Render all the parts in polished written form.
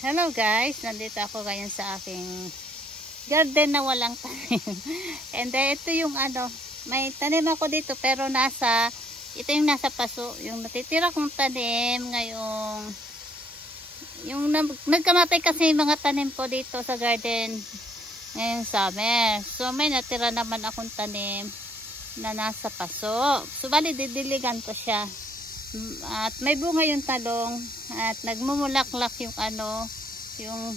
Hello guys, nandito ako ngayon sa aking garden na walang tanim. And ito yung may tanim ako dito pero ito yung nasa paso. Yung natitira kong tanim ngayong, nagkamatay kasi yung mga tanim ko dito sa garden ngayong summer. So may natira naman akong tanim na nasa paso. So bali didiligan ko siya. At may bunga yung talong at nagmumulaklak yung yung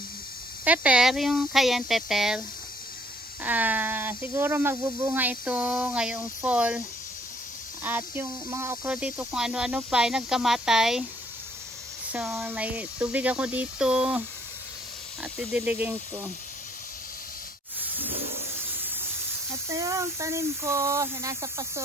pepper, yung cayenne pepper. Siguro magbubunga ito ngayong fall. At yung mga okra dito kung ano-ano pa ay nagkamatay. So may tubig ako dito at didiligin ko. Ito yung tanim ko na nasa paso.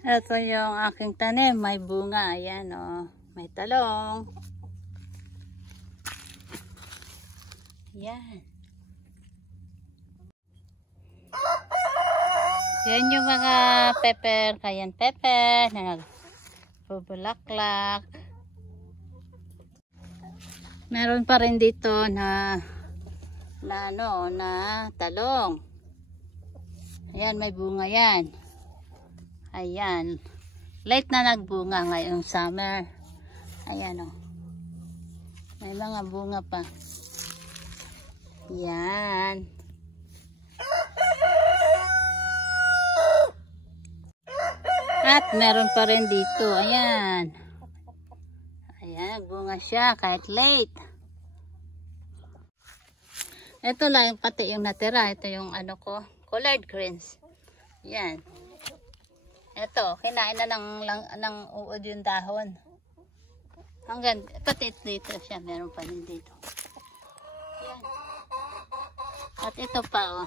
Ito yung aking tanim, may bunga, ayan may talong. Yan. Yan yung mga pepper, cayenne pepper na nagbubulaklak. Meron pa rin dito na talong. Ayan, may bunga yan. Ayan. Late na nagbunga ngayong summer. Ayan may mga bunga pa. Yan. At meron pa rin dito. Ayan. Ayan, nagbunga siya kahit late. Ito lang pati yung natira. Ito yung collard greens. Yan. Ito, kinain na ng uod yung dahon. Hanggang, pati dito siya, meron pa din dito. Yan. At ito pa,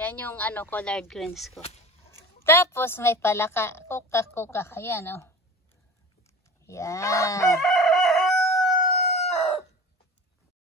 Yan yung collard greens ko. Tapos may palaka, kuka. Ayan, Yan.